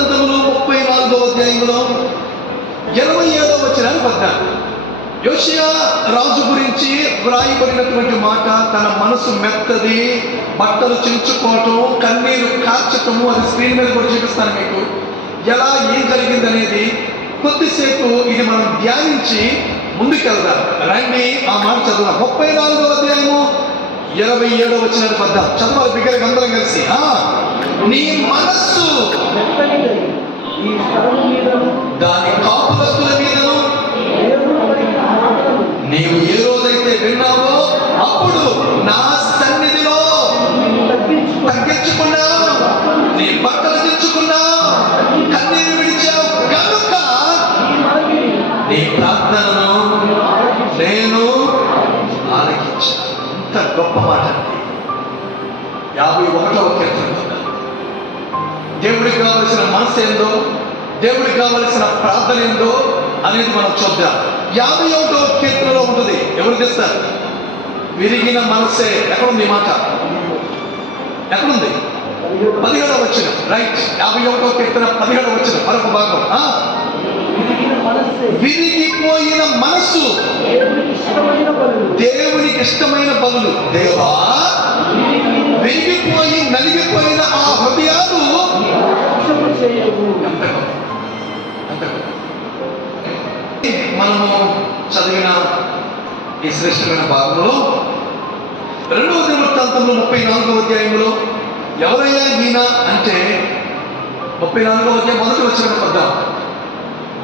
దినవృత్తాంతములు 34వ అధ్యాయంలో 27వ వచనాన్ని పద్దాను. యోషియా రాజు గురించి వ్రాయబడినటువంటి మాట, తన మనసు మెత్తది, బట్టలు చించుకోవటం, కన్నీరు కార్చటము. అది స్క్రీన్ మీద కూడా చూపిస్తాను మీకు, ఎలా ఏం జరిగింది అనేది. కొద్దిసేపు ఇది మనం ధ్యానించి ముందుకెళ్దాం రండి. ఆ మాట చదువుదాం. 34వ అధ్యాయము 27వ వచనాన్ని పద్దాం. చదవాలి బిగ్గరగా అందరం కలిసి. నీ మనస్సు దాని కాపులస్తుల మీదను నీవు ఏ రోజైతే విన్నావో అప్పుడు నా సన్నిధిలో తగ్గించుకున్నా, నీ బట్టలు తెచ్చుకున్నా, కన్నీరు విడిచావు కనుక నీ ప్రార్థనను నేను ఆలకించాను. ఇంత గొప్ప మాట అండి. 51వ కీర్తన. దేవుడికి కావలసిన మనసు ఏందో, దేవుడికి కావలసిన ప్రార్థన ఏందో అనేది మనం చూద్దాం. 51వ కీర్తనలో ఉంటుంది. ఎవరు తెస్తారు? విరిగిన మనసే. ఎక్కడుంది మాట? ఎక్కడుంది? 17వ వచనం. రైట్. 51వ కీర్తన 17వ వచనం మరొక భాగం. విరిగిపోయిన మనస్సు దేవునికి ఇష్టమైన బలులు. దేవా, విరిగిపోయి నలిగిపోయిన ఆ హృదయాలు మనము చదివిన ఈ శ్రేష్టమైన భాగంలో 2వ దినవృత్తాంతంలో 34వ అధ్యాయంలో ఎవరయ్యా ఈయన అంటే 34వ అధ్యాయం 1వ వచనం పద్దాం.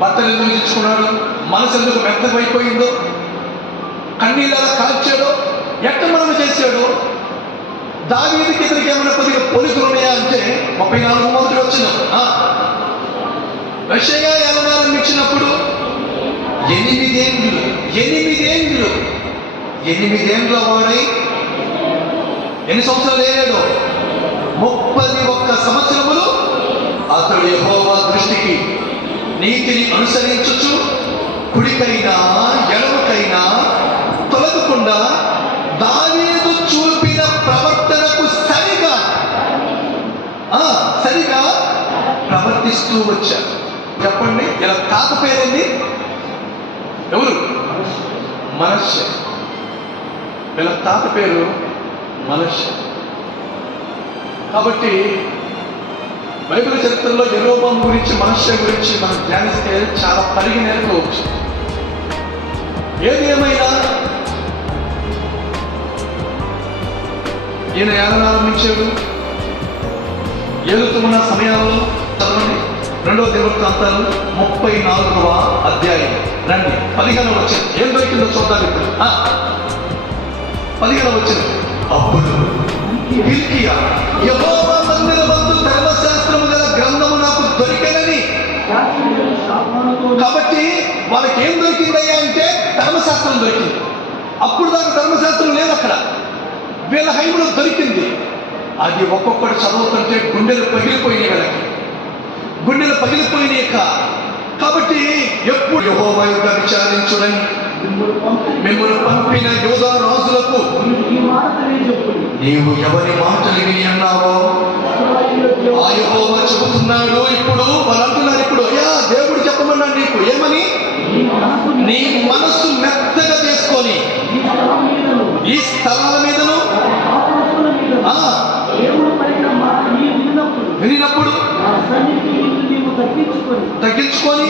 బట్టలు ఎందుకు తెచ్చుకున్నాడు, మనసు ఎందుకు మెత్తమైపోయిందో, కన్నీళ్ళ కార్చాడో, ఎట్ట మనం చేశాడో, దావీదుకి ఇతనికి ఏమైనా కొద్దిగా పోలికలు ఉన్నాయా అంటే 34వ వచనం. యెషయా ఏలనారంభించినప్పుడు 8 వాడై ఎన్ని సంవత్సరాలు లేనాడు? 31 సంవత్సరములు అతడు యెహోవా దృష్టికి నీతిని అనుసరించుచు కుడికైనా ఎడమకైనా తొలగకుండా దావీదు చూపిన ప్రవర్తనకు సరిగా ప్రవర్తిస్తూ వచ్చారు. చెప్పండి, ఇలా తాత పేరేంది? ఎవరు? మనష్య. వీళ్ళ తాత పేరు మనష్య. కాబట్టి బైబిల్ చరిత్రలో యెరోబాము గురించి, మనష్య గురించి మనం ధ్యానిస్తే చాలా పరిగి నేర్చుకోవచ్చు. ఏది ఏమైనా ఈయన ఏలనారంభించాడు. ఏలుతున్న సమయాల్లో చదవండి 2వ దినవృత్తాంతాలు 34వ అధ్యాయం రండి. 15వ వచనం ఏం దొరికిందో చూద్దాం ఇప్పుడు. 15వ వచనం. అప్పుడు హిల్కీయా, యెహోవా మందిరమందు ధర్మశాస్త్రము గల గ్రంథము నాకు దొరికెనని. కాబట్టి వాళ్ళకి ఏం దొరికిందయ్యా అంటే ధర్మశాస్త్రం దొరికింది. అప్పుడు దాకా ధర్మశాస్త్రం లేదు అక్కడ. వీళ్ళ హైములో దొరికింది. అది ఒక్కొక్కటి చదువుతుంటే గుండెలు పగిలిపోయినాయి. కాబట్టి ఎప్పుడు యెహోవా యొద్ద విచారించుడని మిమ్మల్ని పంపిన యోధా రాజులకు నీవు ఎవరి మాటలు విని అన్నావో ఆ యెహోవా చెబుతున్నాడు. ఇప్పుడు వాళ్ళు అంటున్నారు, ఇప్పుడు అయ్యా దేవుడు చెప్పమన్నాడు నీకు ఏమని? నీ మనస్సు మెత్తగా చేసుకొని ఈ స్థలాల మీదను వినినప్పుడు తగ్గించుకొని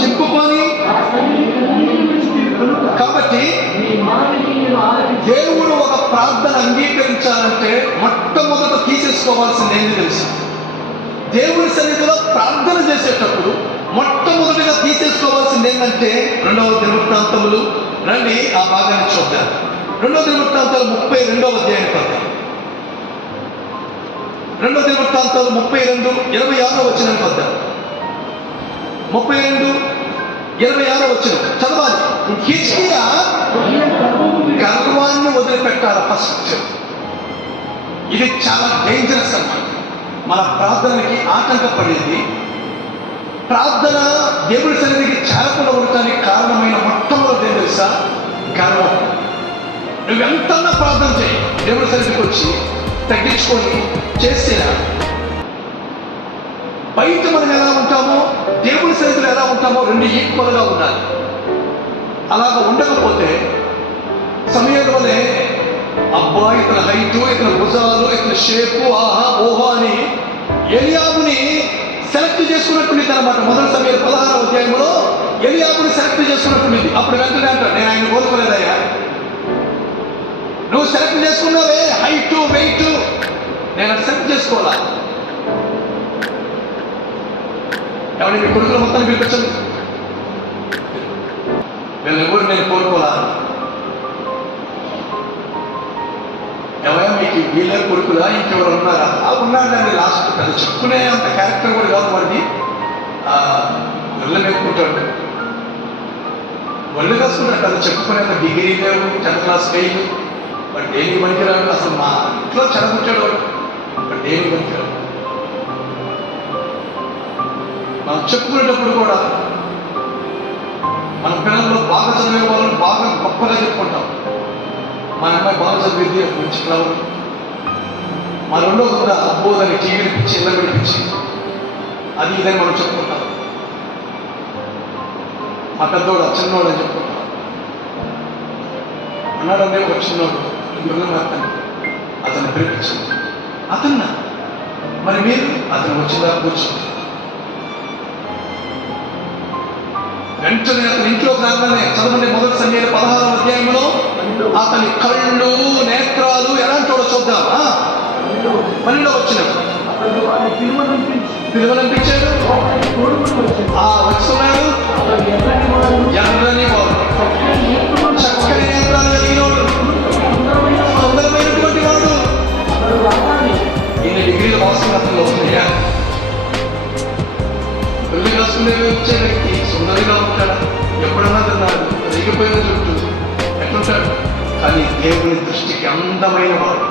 చింపుకొని. కాబట్టి దేవుడు ఒక ప్రార్థన అంగీకరించాలంటే మొట్టమొదట తీసేసుకోవాల్సింది ఏంటి తెలుసు? దేవుడి సన్నిధిలో ప్రార్థన చేసేటప్పుడు మొట్టమొదటిగా తీసేసుకోవాల్సింది ఏంటంటే 2వ దినవృత్తాంతములు. రండి ఆ భాగాన్ని చూద్దాం. 2వ దినవృత్తాంతాలు 32వ అధ్యాయం పడతాం. 2వ దినవృత్తాంతాలు 32 26వ వచనం పద్దాం. 32 26వ వచనం చదవాలి. హిజ్కియా గర్వాన్ని వదిలిపెట్టాలి ఫస్ట్. ఇది చాలా డేంజరస్ అన్నమాట. మన ప్రార్థనకి ఆటంకపడేది. ప్రార్థన దేవుడి సన్నిధికి చేరకుండా ఉండటానికి కారణమైన మొట్టమొదటి ఏం తెలుసా? గర్వం. నువ్వెంతన్నా ప్రార్థన చేయి, దేవుడి సన్నిధికి వచ్చి తగ్గించుకొని చేస్తే బయట మనం ఎలా ఉంటామో దేవుని సన్నిధిలో ఎలా ఉంటామో రెండు ఈక్వల్గా ఉండాలి. అలాగ ఉండకపోతే సమయం వల్లే అబ్బా ఇతని హైటు, ఇతని భుజాలు, ఇతని షేపు, ఆహా ఓహో అని ఎలియాబుని సెలెక్ట్ చేసుకున్నట్టుండి అనమాట. మొదటి సమయం 16వ అధ్యాయంలో ఎలియాబుని సెలెక్ట్ చేసుకున్నట్టుండి. అప్పుడు వెంటనే అంటాడు, నేను ఆయన కోరుకోలేదయ్యా, నువ్వు సెలెక్ట్ చేసుకున్నావే హైటు వెయిట్, నేను అది సెలెక్ట్ చేసుకోవాలా? ఎవరి మీ కొడుకులు మొత్తాన్ని పిలిపించండి, వీళ్ళెవరు నేను కోరుకోవాలా? ఎవరైనా మీకు వీళ్ళ కొడుకులా ఇంకెవరు ఉన్నారా? ఉన్నాడండి. లాస్ట్ అది చెప్పుకునే అంత క్యారెక్టర్ కూడా కాదు వాడిని. ఒళ్ళు మెప్పుకుంటాడు, ఒళ్ళు కాసుకుంటాడు. అది చెప్పుకునేంత డిగ్రీ లేవు, 10th క్లాస్ ఫెయిల్, బట్ దేనికి పనికిరాడు. అసలు మా ఇంట్లో చెడగొట్టాడు వాడు, బట్ దేనికి పనికిరాడు. మనం చెప్పుకునేటప్పుడు కూడా మన పిల్లల్లో బాగా చదివే వాళ్ళని బాగా గొప్పగా చెప్పుకుంటాం. మా అమ్మాయి బాగా చదివింది, మంచి ఫ్లవర్. మా రెండో కూడా అబ్బో దాన్ని టీవీ పిచ్చి, ఇళ్ళ పిలిపించి అది ఇదని మనం చెప్పుకుంటాం. మా పెద్దోడు చిన్నోడు అని చెప్పుకుంటాం. అన్నాడంటే ఒక చిన్నోడు అతను అతన్ని పిలిపించింది. అతన్నా మరి మీరు అతను వచ్చిందా కూర్చుంది. వెంటనే అతని ఇంట్లోకి రాగానే చదవండి. మొదటి సమయం 16వ అధ్యాయంలో అతని కళ్ళు, నేత్రాలు ఎలాంటి వాడో చూద్దాం. 12వ వచనం, పిలువనంపించాడు, వస్తున్నాడు, ఎర్రని వాడు, చక్కని నేత్రాలు కలిగినోడు, సుందరమైనటువంటి వాడు. ఇన్ని డిగ్రీల వాసన అతను వస్తున్నాయా? పెళ్లి కాసుకునే వచ్చే వ్యక్తి సుందరిగా ఉంటాడా? ఎప్పుడన్నా తిన్నాడు, రేగిపోయిన చుట్టూ ఎట్లుంటాడు? కానీ దేవుని దృష్టికి అందమైన వాడు.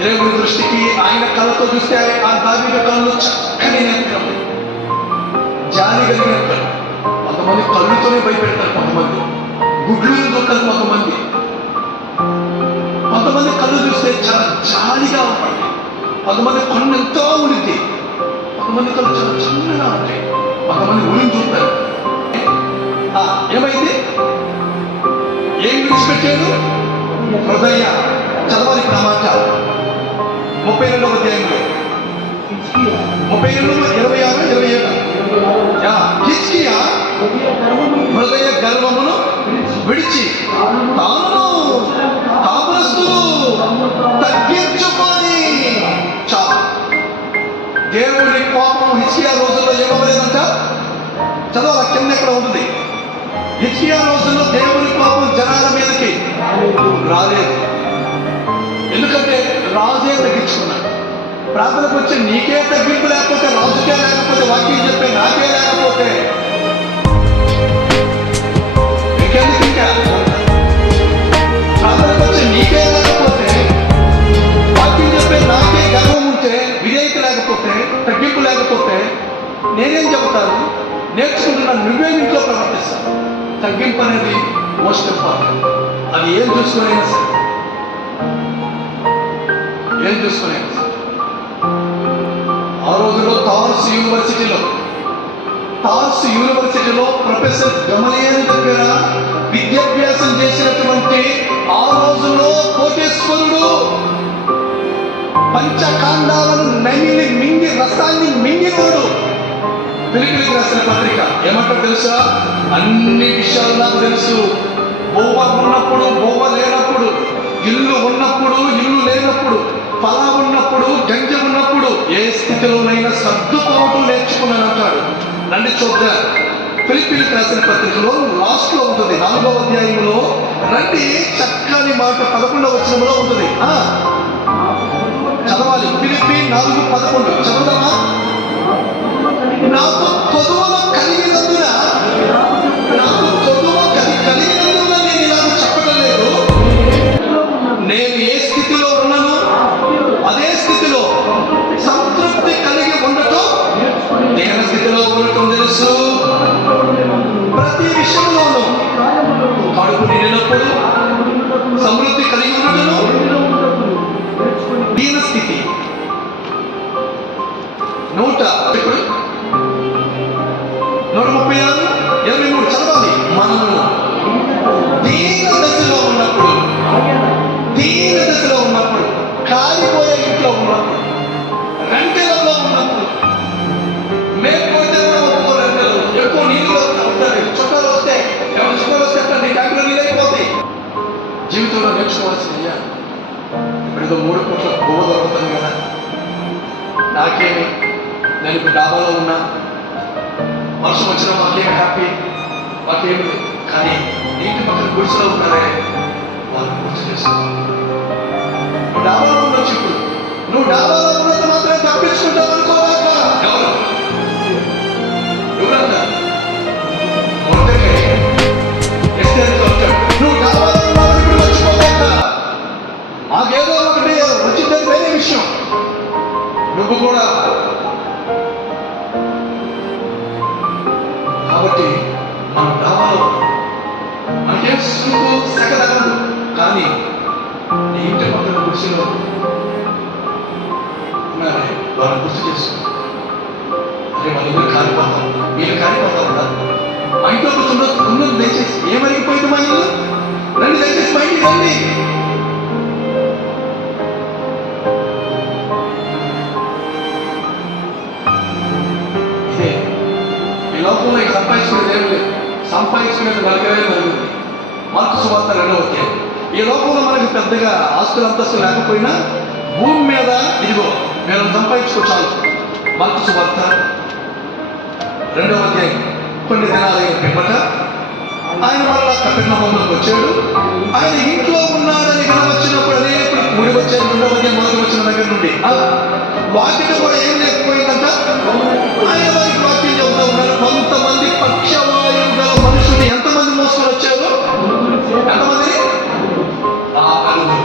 దేవుని దృష్టికి ఆయన కళ్ళతో చూస్తే ఆ దావీదు కళ్ళు చక్కని నేత్రం, జాలి కలిగిన కళ్ళు. కొంతమంది కళ్ళుతోనే భయపెడతారు, కొంతమంది గుడ్లు దొక్కరు, కొంతమంది కళ్ళు చూస్తే చాలా జాలిగా ఉంటాయి, కొంతమంది కన్ను ఎంతో ఉడితే, కొంతమంది కళ్ళు చాలా చిన్నగా ఉంటాయి, కొంతమంది ఉడిని చూస్తారు. ఏమైంది? ఏం విడిచిపెట్టాడు? హృదయ. చదవాలి ఇప్పుడు ఆ మాట 32వ అధ్యాయంలో 32, 26, 27. హిజ్కియా హృదయ గర్వమును విడిచి తాను కాపురస్తులు తగ్గించుకొని. చాలు. దేవుడి కోపం హిజ్కియా రోజుల్లో ఇవ్వలేదంట. చదవాలి, కింద ఎక్కడ ఉంటుంది. హిజ్కియా రోజుల్లో దేవుని కోపం జనాల మీదకి రాలేదు. ఎందుకంటే రాజే తగ్గించుకున్నాడు. ప్రార్థనకు వచ్చి నీకే తగ్గింపు లేకపోతే, రాజుకే లేకపోతే, వాక్యం చెప్పే నాకే లేకపోతే ఇంకెందుకు? ఇంకా ప్రార్థనకు వచ్చి నీకే లేకపోతే, వాక్యం చెప్పే నాకే గర్వం ఉంటే, విధేయత లేకపోతే, తగ్గింపు లేకపోతే నేనేం చెబుతాను? నేర్చుకుంటున్నాను. నువ్వేం ఇంట్లో ప్రవర్తిస్తాను? తగ్గింపు అనేది మోస్ట్ ఇంపార్టెంట్. అది ఏం చూసుకునేనా సరే, ఏం చూసుకునేనా సరే. ఆ రోజుల్లో టార్స్ యూనివర్సిటీలో ప్రొఫెసర్ గమలియల్ దగ్గర విద్యాభ్యాసం చేసినటువంటి ఆ రోజుల్లో కోటేశ్వరుడు పంచకాండాలను మింగి రసాన్ని మింగినోడు. ఫిలిప్పీలకు రాసిన పత్రిక ఏమంటారు తెలుసా? అన్ని విషయాలు నాకు తెలుసు. బోవ ఉన్నప్పుడు, బోవ లేనప్పుడు, ఇల్లు ఉన్నప్పుడు, ఇల్లు లేనప్పుడు, ఫలా ఉన్నప్పుడు, గంజ ఉన్నప్పుడు, ఏ స్థితిలోనైనా సర్దుకోవటం నేర్చుకున్నాను అంటాడు. రండి చూద్దాం. ఫిలిప్పీలకు రాసిన పత్రికలో లాస్ట్ లో ఉంటుంది, 4వ అధ్యాయంలో. రండి, చక్కని మాట 11వ వచనంలో ఉంటుంది. చదవాలి. ఫిలిప్పీ 4:11 చదువుదామా? నాకు కొదువలో కలిగినందున నేను ఇలా చెప్పడం లేదు. నేను ఏ స్థితిలో ఉన్నాను అదే స్థితిలో సంతృప్తి కలిగి ఉండటం, దేని స్థితిలో ఉండటం తెలుసు. ప్రతి విషయంలోనూ కడుపు నిండినప్పుడు సమృద్ధి కలిగి ఉండటం దీన స్థితి. 100 136, 23 చదవాలి. మనము దీన దశలో ఉన్నప్పుడు, కాలిపోయే ఇంట్లో ఉన్నప్పుడు, రెంటెలలో ఉన్నప్పుడు, మేకపోతే రెంటలు ఎక్కువ నీళ్ళు ఉంటాయి, చుట్టాలు వస్తే అట్లా నీ ట్యాంకులో నీళ్ళు అయిపోతాయి. జీవితంలో నేర్చుకోవాల్సింది ఇప్పుడు ఏదో 3 పూట్ల బొమ్మ దొరుకుతుంది కదా, నాకేమి, నేను ఇప్పుడు డాబాలో ఉన్నా, వర్షం వచ్చినా మాకేమి హ్యాపీ, మాకేమి లేదు. కానీ ఇంటి పక్కన గుడిసెలో ఉన్నారే, వాళ్ళు గుర్తు చేస్తారు. నువ్వు డాబాలో ఉండొచ్చు, ఇప్పుడు నువ్వు డాబాలో ఉన్నంత మాత్రమే తప్పించుకుంటావు అనుకోవాక. ఎవరంతా నువ్వు డాబాలో ఉన్నావు ఇప్పుడు మర్చిపోలేక, మాకేదో ఒకటి వచ్చిందని వేరే విషయం. నువ్వు కూడా కాబట్టి మనం డాబాలో మనకేం సులువు సెగదగదు, కానీ నీ ఇంటి పక్కన గుడిసెలో ఉన్నారే, వాళ్ళని గుర్తు చేసుకో. అరే వాళ్ళ ఇల్లు కాలిపోతా ఉన్నా, వీళ్ళు కాలిపోతా ఉంటారు. మా ఇంట్లో ఉన్నది దయచేసి ఏమరిగిపోయింది మా ఇల్లు, రండి దయచేసి మా ఇంటికి రండి. ఇదే ఈ లోకంలో ఇక సంపాదించుకునేది ఏం లేదు, సంపాదించుకునేది నరకమే నలుగుతుంది. మార్కు సువార్త 2వ అధ్యాయం. ఈ లోకంలో మనకి పెద్దగా ఆస్తులు అంతస్తులు లేకపోయినా భూమి మీద ఇదిగో మేము సంపాదించుకోవచ్చు. మార్కు సువార్త 2వ అధ్యాయం. కొన్ని దినాలైన పిమ్మట ఆయన మళ్ళా కపెర్నహూములోకి వచ్చాడు. ఆయన ఇంట్లో ఉన్నాడని వచ్చినప్పుడు అనేప్పుడు కూడి వచ్చాడు. 2వ అధ్యాయం మొదటి వచ్చిన దగ్గర నుండి వాకిట కూడా ఏం లేకపోయిందంట. ఆయన వారికి వాక్యం చెబుతూ ఉన్నారు. కొంతమంది పక్షవాయువు గల మనుషులు ఎంతమంది మోసుకొని వచ్చారు? ఎంతమంది? 4.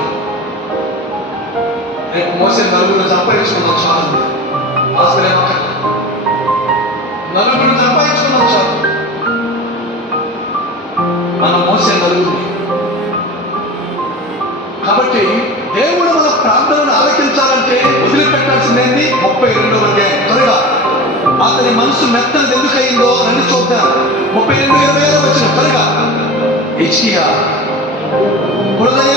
రేపు మోసే 4 సంపాదించుకున్నాం చాలు. ఆశ్చర్యమక్క, 4 సంపాదించుకున్నాం చాలు. మనం మోసే 4. కాబట్టి దేవుడు మన ప్రార్థనను ఆలకించాలంటే వదిలిపెట్టాల్సిందేంది? 32వ అధ్యాయం త్వరగా. అతని మనసు మెత్తనది ఎందుకు అయిందో రండి చూద్దాం. 32:26 వచ్చిన త్వరగా. హృదయ